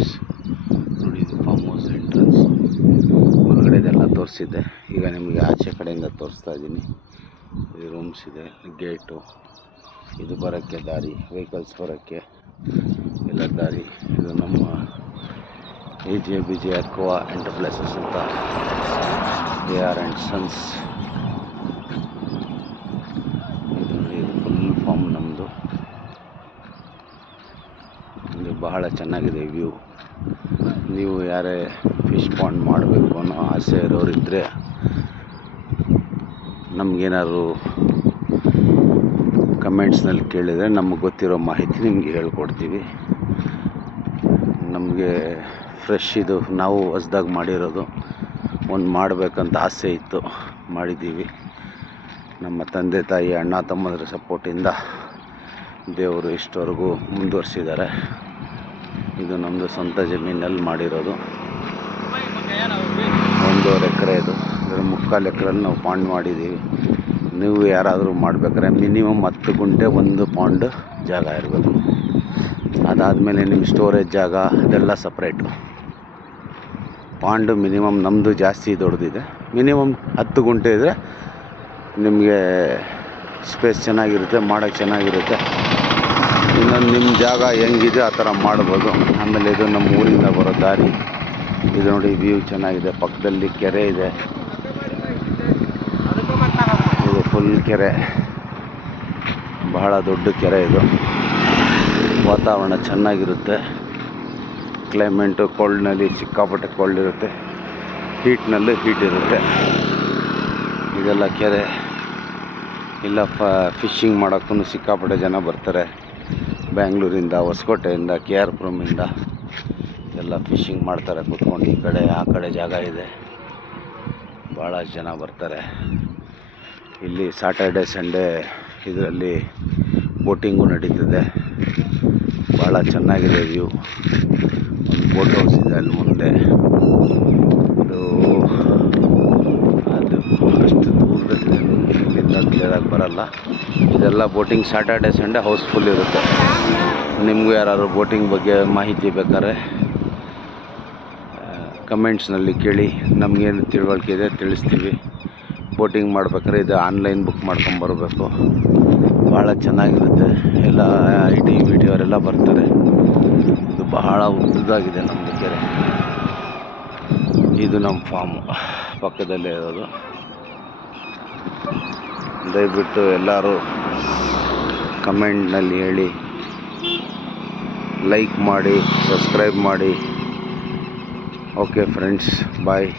Friends. ನೋಡಿ, ಇದು farm house entrance. ಒಳಗಡೆದೆಲ್ಲ ತೋರಿಸಿದ್ದೆ. ಈಗ ನಿಮಗೆ ಆಚೆ ಕಡೆಯಿಂದ ತೋರಿಸ್ತಾ ಇದ್ದೀನಿ. ಇದು ರೂಮ್ಸ್ ಇದೆ, ಗೇಟು, ಇದು ಬರೋಕ್ಕೆ ದಾರಿ, ವೆಹಿಕಲ್ಸ್ ಬರೋಕ್ಕೆ ಎಲ್ಲ ದಾರಿ. ಇದು ನಮ್ಮ AJBJ ಅಕ್ವಾ ಎಂಟರ್ಪ್ರೈಸಸ್ ಅಂತ, AR & ಸನ್ಸ್. ಇದು ಫುಲ್ ಫಾರ್ಮ್ ನಮ್ಮದು. ಇದು ಬಹಳ ಚೆನ್ನಾಗಿದೆ ವ್ಯೂ. ನೀವು ಯಾರೇ ಫಿಶ್ ಪಾಂಡ್ ಮಾಡಬೇಕು ಅನ್ನೋ ಆಸೆ ಇರೋರಿದ್ದರೆ ನಮಗೇನಾದ್ರು ಕಮೆಂಟ್ಸ್ನಲ್ಲಿ ಕೇಳಿದರೆ ನಮಗೆ ಗೊತ್ತಿರೋ ಮಾಹಿತಿ ನಿಮಗೆ ಹೇಳ್ಕೊಡ್ತೀವಿ. ನಮಗೆ ಫ್ರೆಶ್ ಇದು ನಾವು ಹೊಸ್ದಾಗಿ ಮಾಡಿರೋದು. ಒಂದು ಮಾಡಬೇಕಂತ ಆಸೆ ಇತ್ತು, ಮಾಡಿದ್ದೀವಿ. ನಮ್ಮ ತಂದೆ ತಾಯಿ ಅಣ್ಣ ತಮ್ಮಂದ್ರ ಸಪೋರ್ಟಿಂದ ದೇವರು ಇಷ್ಟವರೆಗೂ ಮುಂದುವರಿಸಿದ್ದಾರೆ. ಇದು ನಮ್ಮದು ಸ್ವಂತ ಜಮೀನಲ್ಲಿ ಮಾಡಿರೋದು. 1.5 ಎಕರೆ ಇದು. ಇದರ 3/4 ಎಕರೆಯಲ್ಲಿ ನಾವು ಪಾಂಡ್ ಮಾಡಿದ್ದೀವಿ. ನೀವು ಯಾರಾದರೂ ಮಾಡಬೇಕಾದ್ರೆ ಮಿನಿಮಮ್ 10 ಗುಂಟೆ 1 ಪಾಂಡ್ ಜಾಗ ಇರಬೇಕು. ಅದಾದಮೇಲೆ ನಿಮ್ಮ ಸ್ಟೋರೇಜ್ ಜಾಗ ಅದೆಲ್ಲ ಸಪ್ರೇಟು. ಪಾಂಡು ಮಿನಿಮಮ್ ನಮ್ಮದು ಜಾಸ್ತಿ ದೊಡ್ಡದಿದೆ. ಮಿನಿಮಮ್ 10 ಗುಂಟೆ ಇದ್ದರೆ ನಿಮಗೆ ಸ್ಪೇಸ್ ಚೆನ್ನಾಗಿರುತ್ತೆ, ಮಾಡೋಕ್ಕೆ ಚೆನ್ನಾಗಿರುತ್ತೆ. ಇನ್ನೊಂದು ನಿಮ್ಮ ಜಾಗ ಹೆಂಗಿದೆ ಆ ಥರ ಮಾಡ್ಬೋದು. ಆಮೇಲೆ ಇದು ನಮ್ಮ ಊರಿಂದ ಬರೋ ದಾರಿ. ಇದು ನೋಡಿ, ವ್ಯೂ ಚೆನ್ನಾಗಿದೆ. ಪಕ್ಕದಲ್ಲಿ ಕೆರೆ ಇದೆ. ಇದು ಫುಲ್ ಕೆರೆ, ಬಹಳ ದೊಡ್ಡ ಕೆರೆ ಇದು. ವಾತಾವರಣ ಚೆನ್ನಾಗಿರುತ್ತೆ. ಕ್ಲೈಮೇಟು ಕೋಲ್ಡ್ನಲ್ಲಿ ಸಿಕ್ಕಾಪಟ್ಟೆ ಕೋಲ್ಡ್ ಇರುತ್ತೆ, ಹೀಟ್ನಲ್ಲೂ ಹೀಟ್ ಇರುತ್ತೆ. ಇದೆಲ್ಲ ಕೆರೆ. ಇಲ್ಲ ಫಿಶಿಂಗ್ ಮಾಡೋಕ್ಕೂ ಸಿಕ್ಕಾಪಟ್ಟೆ ಜನ ಬರ್ತಾರೆ. ಬ್ಯಾಂಗ್ಳೂರಿಂದ, ಹೊಸಕೋಟೆಯಿಂದ, KR ಪುರಮಿಂದ ಎಲ್ಲ ಫಿಶಿಂಗ್ ಮಾಡ್ತಾರೆ ಕೂತ್ಕೊಂಡು. ಈ ಕಡೆ ಆ ಕಡೆ ಜಾಗ ಇದೆ, ಭಾಳ ಜನ ಬರ್ತಾರೆ. ಇಲ್ಲಿ ಸಾಟರ್ಡೆ ಸಂಡೇ ಇದರಲ್ಲಿ ಬೋಟಿಂಗು ನಡೀತದೆ. ಭಾಳ ಚೆನ್ನಾಗಿದೆ ವ್ಯೂ. ಒಂದು ಬೋಟ್ ಹೌಸ್ ಇದೆ ಅಲ್ಲಿ ಮುಂದೆ. ಅದು ಅಷ್ಟು ದೂರದಲ್ಲಿದೆ, ಇಲ್ಲಿಂದ ಕ್ಲಿಯರಾಗಿ ಬರಲ್ಲ. ಇದೆಲ್ಲ ಬೋಟಿಂಗ್ ಸಾಟರ್ಡೆ ಸಂಡೇ ಹೌಸ್ಫುಲ್ ಇರುತ್ತೆ. ನಿಮಗೂ ಯಾರಾದ್ರು ಬೋಟಿಂಗ್ ಬಗ್ಗೆ ಮಾಹಿತಿ ಬೇಕಾದ್ರೆ ಕಮೆಂಟ್ಸ್ನಲ್ಲಿ ಕೇಳಿ. ನಮಗೇನು ತಿಳುವಳಿಕೆ ಇದೆ ತಿಳಿಸ್ತೀವಿ. ಬೋಟಿಂಗ್ ಮಾಡ್ಬೇಕಾದ್ರೆ ಇದು ಆನ್ಲೈನ್ ಬುಕ್ ಮಾಡ್ಕೊಂಬರ್ಬೇಕು. ಭಾಳ ಚೆನ್ನಾಗಿರುತ್ತೆ. ಎಲ್ಲ IT BT ಅವರೆಲ್ಲ ಬರ್ತಾರೆ. ಇದು ಬಹಳ ಉದ್ದದಾಗಿದೆ ನಮ್ಮದು ಕೆರೆ. ಇದು ನಮ್ಮ ಫಾರ್ಮು ಪಕ್ಕದಲ್ಲೇ ಇರೋದು. ದಯವಿಟ್ಟು ಎಲ್ಲರೂ ಕಮೆಂಟ್ನಲ್ಲಿ ಹೇಳಿ, ಲೈಕ್ ಮಾಡಿ, ಸಬ್ಸ್ಕ್ರೈಬ್ ಮಾಡಿ. ಓಕೆ ಫ್ರೆಂಡ್ಸ್, ಬಾಯ್.